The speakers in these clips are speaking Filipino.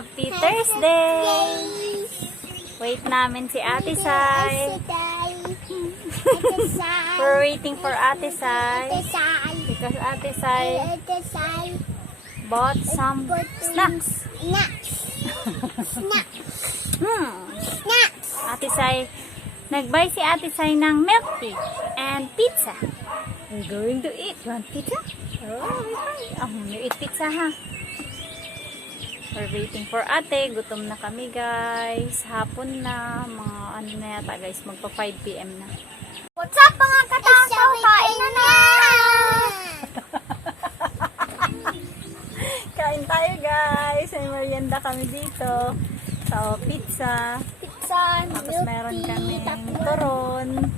Happy Thursday! Wait namin si Ate Sai. We're waiting for Ate Sai. Because Ate Sai bought some snacks. Ate Sai, nag-buy si Ate Sai ng milk tea and pizza. We're going to eat. You want pizza? You eat pizza, ha? We're waiting for ate. Gutom na kami, guys. Hapon na. Mga ano na yata, guys. Magpa 5 PM na. What's up, mga katataw? Kain na na! Kain tayo, guys. May merienda kami dito. So, pizza. Tapos meron kami turon.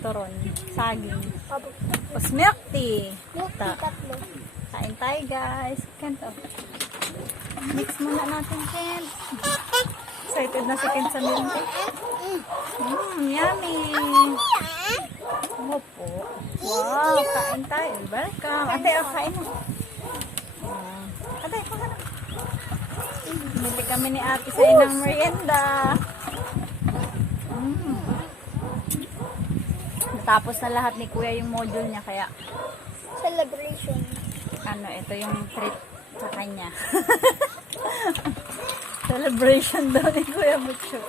Turon. Saging. Tapos milk tea. Tatlo. Kain tayo, guys. Kanto. Mix muna natin, Ken. Excited na si Ken sa milk tea. Yummy. Opo. Wow, kain tayo. Welcome. Ate, kain mo. Ate, kuha na. Bili kami ni Ate sa inang merienda. Tapos na lahat ni Kuya yung module niya, kaya Celebration. ano, ito yung treat sa kanya. Celebration daw ni Kuya Butcho.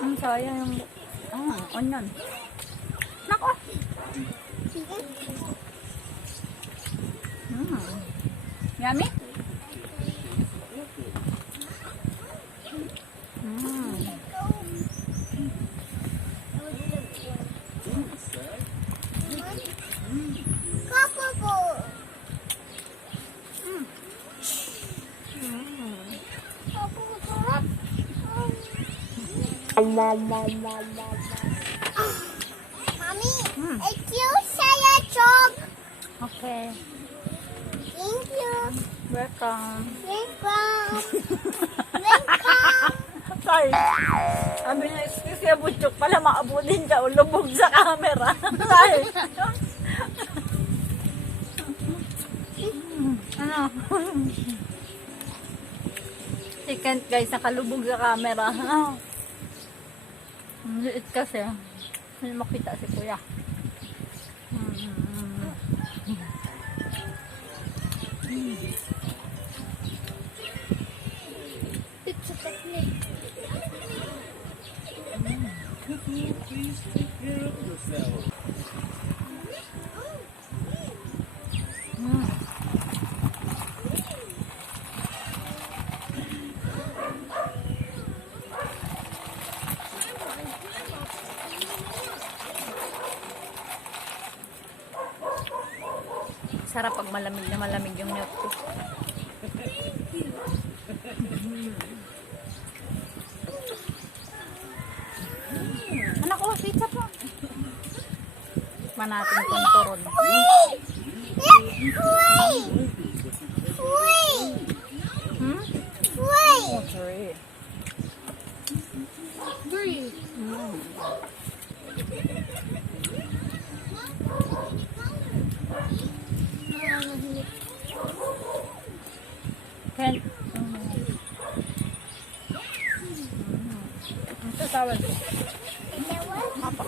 Ang sayang yung onion. Nako! Yummy? Mommy, it's you say a job. Okay. Thank you. Welcome. Welcome. Welcome. Sorry. Sabi niya, excuse ya, Butchok pala maabudin ka o lubog sa camera. Sorry. Ano? Si Kent, guys, nakalubog sa camera. Ang liit kasi. Hindi makita si Kuya. Pizza chocolate. Could you please take care of yourself? Sarap pag malamig na malamig yung milk tea. Anak ko, pizza po. Tikman natin itong turon. Wait. Oh, sorry. Ken. Ito tawag ko. Apa?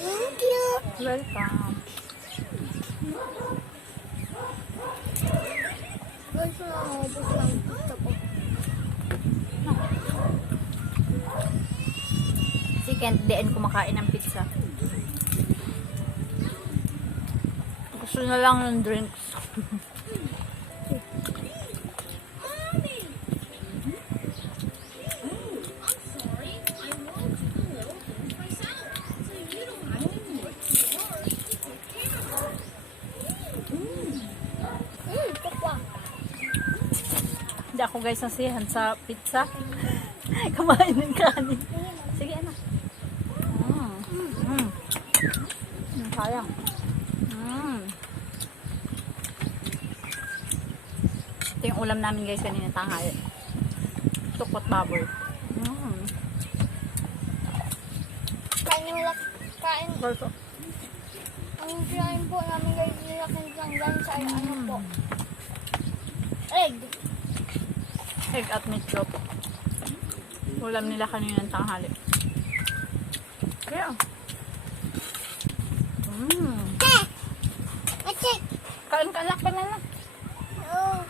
Thank you. Welcome. Gusto na ako lang pizza ko. Si Kent, diin kumakain ng pizza. Gusto na lang ng drinks. Hindi ako, guys, nasihan sa pizza. Kumain ng kanin. Sige, anak. Sayang. Ito yung ulam namin, guys, kanina tanghali. Tukot baboy. Kain mo lang. Kain. Gorso. Ang kinain po namin guys, nilaking langgan sa ano po. Egg. Egg at meatloaf. Ulam nila kaninang tanghali. Kaya. Check. Kain ka anak, banana. Oh.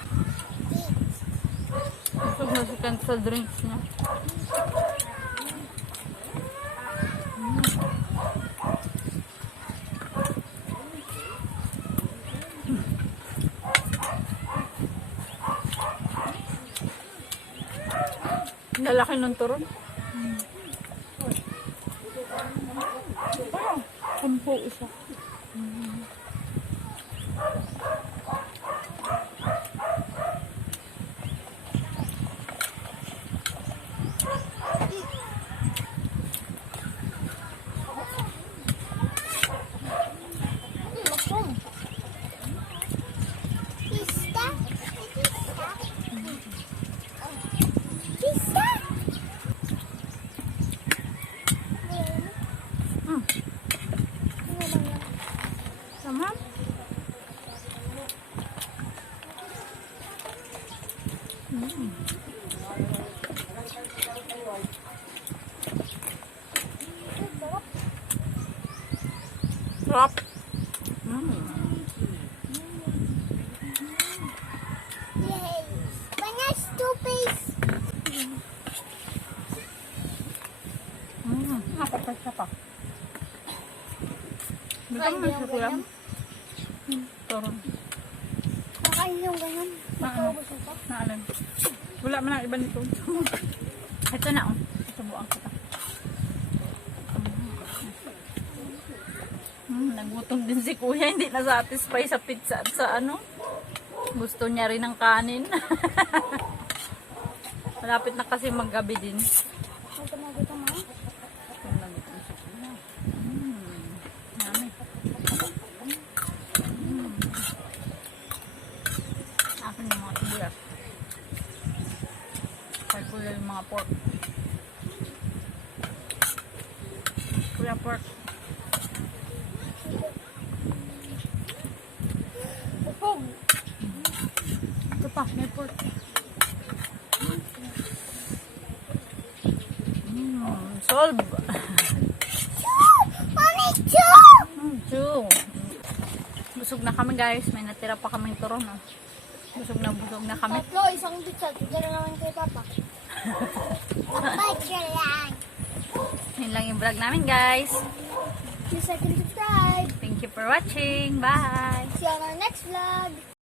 Busog na si Kent sa drinks niya. Lalaki ng turon. Sampo isa. Mushroom. Pista. Pista. Sama? Sarap. Yay. Banana stupid. Nakapasya pa. Gusto Kain mo ba sa yung kulam? ganyan? Turon. Kakain yung ganyan. Makaubos ito. Naalan. Wala man ang iba nito. Ito na oh. Subuan kita. Nagutom din si kuya. Hindi na satisfy sa pizza at sa ano. Gusto niya rin ng kanin. Malapit na kasi maggabi din. Ito mo, ito mo. Nagutom si kuya. Yummy. Akin yung mga sibuyas. Kay kuya yung mga pork. Kuya pork. Upog. Ito pa, may pork. Solve. Mommy, chew! Chew. Busog na kami guys. May natira pa kaming turon. Oh. Busog na kami. Tatlo, isang pizza. Tigara naman kay Papa. Bye, Kailan. Yun lang yung vlog namin guys. Please like and subscribe. Thank you for watching. Bye. See you on our next vlog.